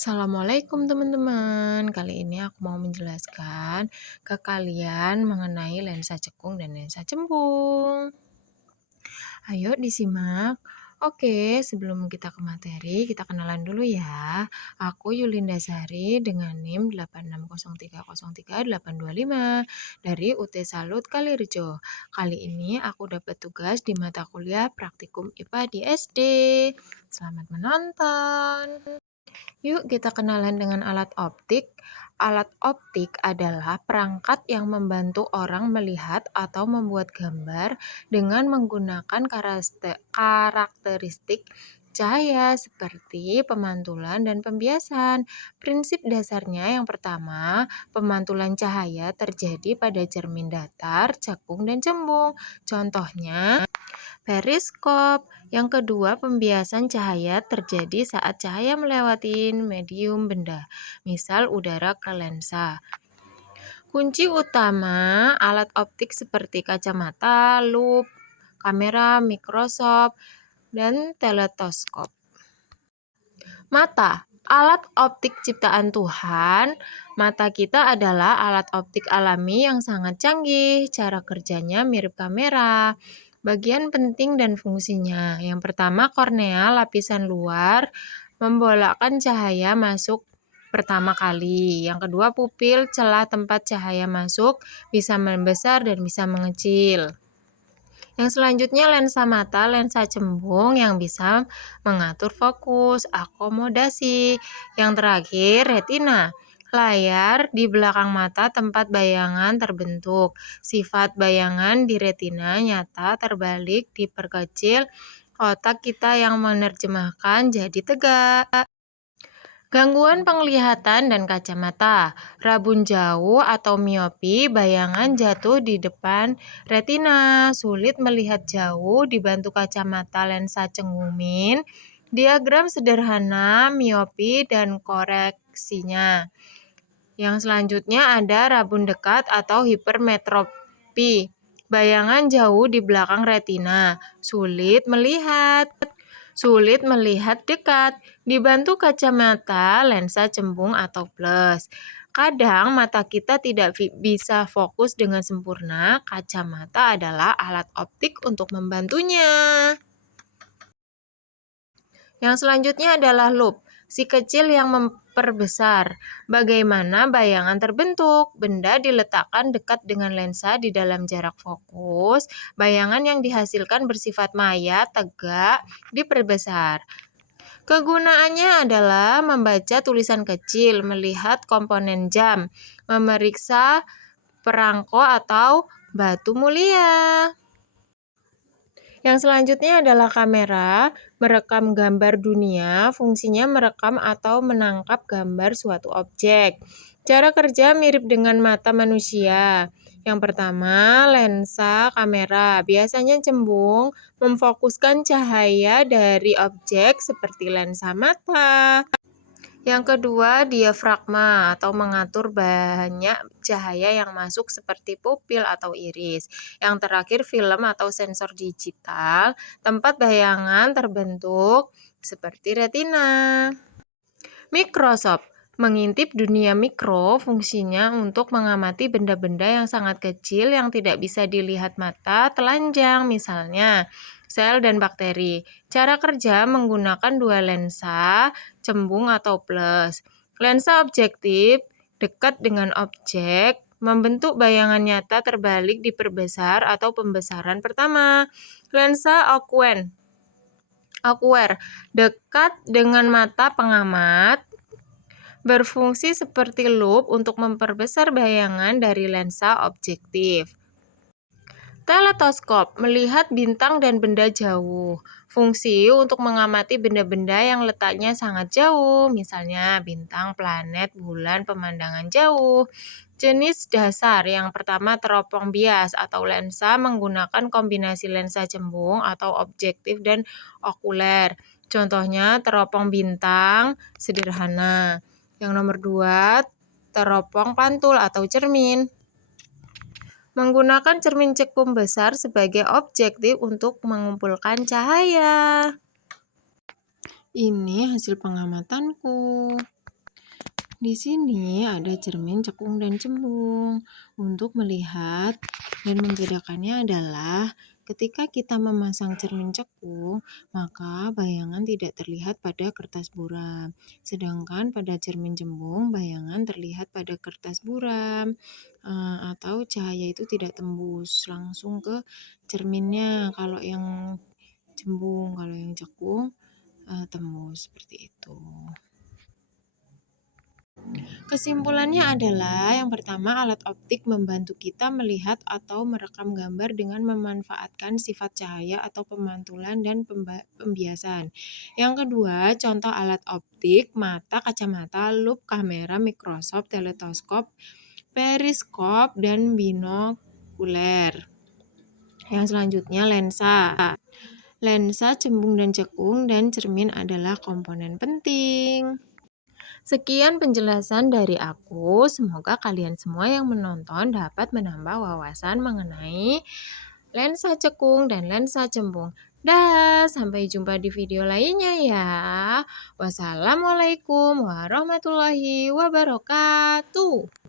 Assalamualaikum teman-teman. Kali ini aku mau menjelaskan ke kalian mengenai lensa cekung dan lensa cembung. Ayo disimak. Oke, sebelum kita ke materi, kita kenalan dulu ya. Aku Yulinda Sari dengan NIM 8603033825 dari UT Salut Kalirejo. Kali ini aku dapat tugas di mata kuliah Praktikum IPA di SD. Selamat menonton. Yuk kita kenalan dengan alat optik. Alat optik adalah perangkat yang membantu orang melihat atau membuat gambar dengan menggunakan karakteristik cahaya seperti pemantulan dan pembiasan. Prinsip dasarnya yang pertama, pemantulan cahaya terjadi pada cermin datar, cekung, dan cembung. Contohnya, periskop. Yang kedua, pembiasan cahaya terjadi saat cahaya melewati medium benda, misal udara ke lensa. Kunci utama alat optik seperti kacamata, lup, kamera, mikroskop, dan teleskop. Mata, alat optik ciptaan Tuhan. Mata kita adalah alat optik alami yang sangat canggih. Cara kerjanya mirip kamera. Bagian penting dan fungsinya. Yang pertama, kornea, lapisan luar, membolakkan cahaya masuk pertama kali. Yang kedua, pupil, celah tempat cahaya masuk, bisa membesar dan bisa mengecil. Yang selanjutnya lensa mata, lensa cembung yang bisa mengatur fokus, akomodasi. Yang terakhir retina, layar di belakang mata tempat bayangan terbentuk. Sifat bayangan di retina nyata terbalik diperkecil, otak kita yang menerjemahkan jadi tegak. Gangguan penglihatan dan kacamata, rabun jauh atau miopi, bayangan jatuh di depan retina, sulit melihat jauh dibantu kacamata lensa cenggumin, diagram sederhana, miopi, dan koreksinya. Yang selanjutnya ada rabun dekat atau hipermetropi, bayangan jauh di belakang retina, sulit melihat dekat, dibantu kacamata, lensa cembung atau plus. Kadang mata kita tidak bisa fokus dengan sempurna, kacamata adalah alat optik untuk membantunya. Yang selanjutnya adalah lup, si kecil yang memperbesar. Bagaimana bayangan terbentuk? Benda diletakkan dekat dengan lensa di dalam jarak fokus. Bayangan yang dihasilkan bersifat maya, tegak, diperbesar. Kegunaannya adalah membaca tulisan kecil, melihat komponen jam, memeriksa perangko atau batu mulia. Yang selanjutnya adalah kamera, merekam gambar dunia, fungsinya merekam atau menangkap gambar suatu objek. Cara kerja mirip dengan mata manusia. Yang pertama, lensa kamera, biasanya cembung, memfokuskan cahaya dari objek seperti lensa mata. Yang kedua, diafragma atau mengatur banyak cahaya yang masuk seperti pupil atau iris. Yang terakhir, film atau sensor digital, tempat bayangan terbentuk seperti retina. Mikroskop mengintip dunia mikro, fungsinya untuk mengamati benda-benda yang sangat kecil yang tidak bisa dilihat mata telanjang, misalnya sel dan bakteri. Cara kerja menggunakan dua lensa, cembung atau plus. Lensa objektif dekat dengan objek, membentuk bayangan nyata terbalik diperbesar atau pembesaran pertama. Lensa Ocuan dekat dengan mata pengamat, berfungsi seperti lup untuk memperbesar bayangan dari lensa objektif. Teleskop melihat bintang dan benda jauh. Fungsi untuk mengamati benda-benda yang letaknya sangat jauh, misalnya bintang, planet, bulan, pemandangan jauh. Jenis dasar yang pertama teropong bias atau lensa menggunakan kombinasi lensa cembung atau objektif dan okuler. Contohnya teropong bintang sederhana. Yang nomor 2, teropong pantul atau cermin. Menggunakan cermin cekung besar sebagai objektif untuk mengumpulkan cahaya. Ini hasil pengamatanku. Di sini ada cermin, cekung, dan cembung. Untuk melihat dan membedakannya adalah ketika kita memasang cermin cekung, maka bayangan tidak terlihat pada kertas buram. Sedangkan pada cermin cembung, bayangan terlihat pada kertas buram. Atau cahaya itu tidak tembus langsung ke cerminnya. Kalau yang cembung, kalau yang cekung tembus seperti itu. Kesimpulannya adalah yang pertama, alat optik membantu kita melihat atau merekam gambar dengan memanfaatkan sifat cahaya atau pemantulan dan pembiasan. Yang kedua, contoh alat optik, mata, kacamata, lup, kamera, mikroskop, teleskop, periskop, dan binokuler. Yang selanjutnya, lensa. Lensa, cembung dan cekung, dan cermin adalah komponen penting. Sekian penjelasan dari aku. Semoga kalian semua yang menonton dapat menambah wawasan mengenai lensa cekung dan lensa cembung. Dah, sampai jumpa di video lainnya ya. Wassalamualaikum warahmatullahi wabarakatuh.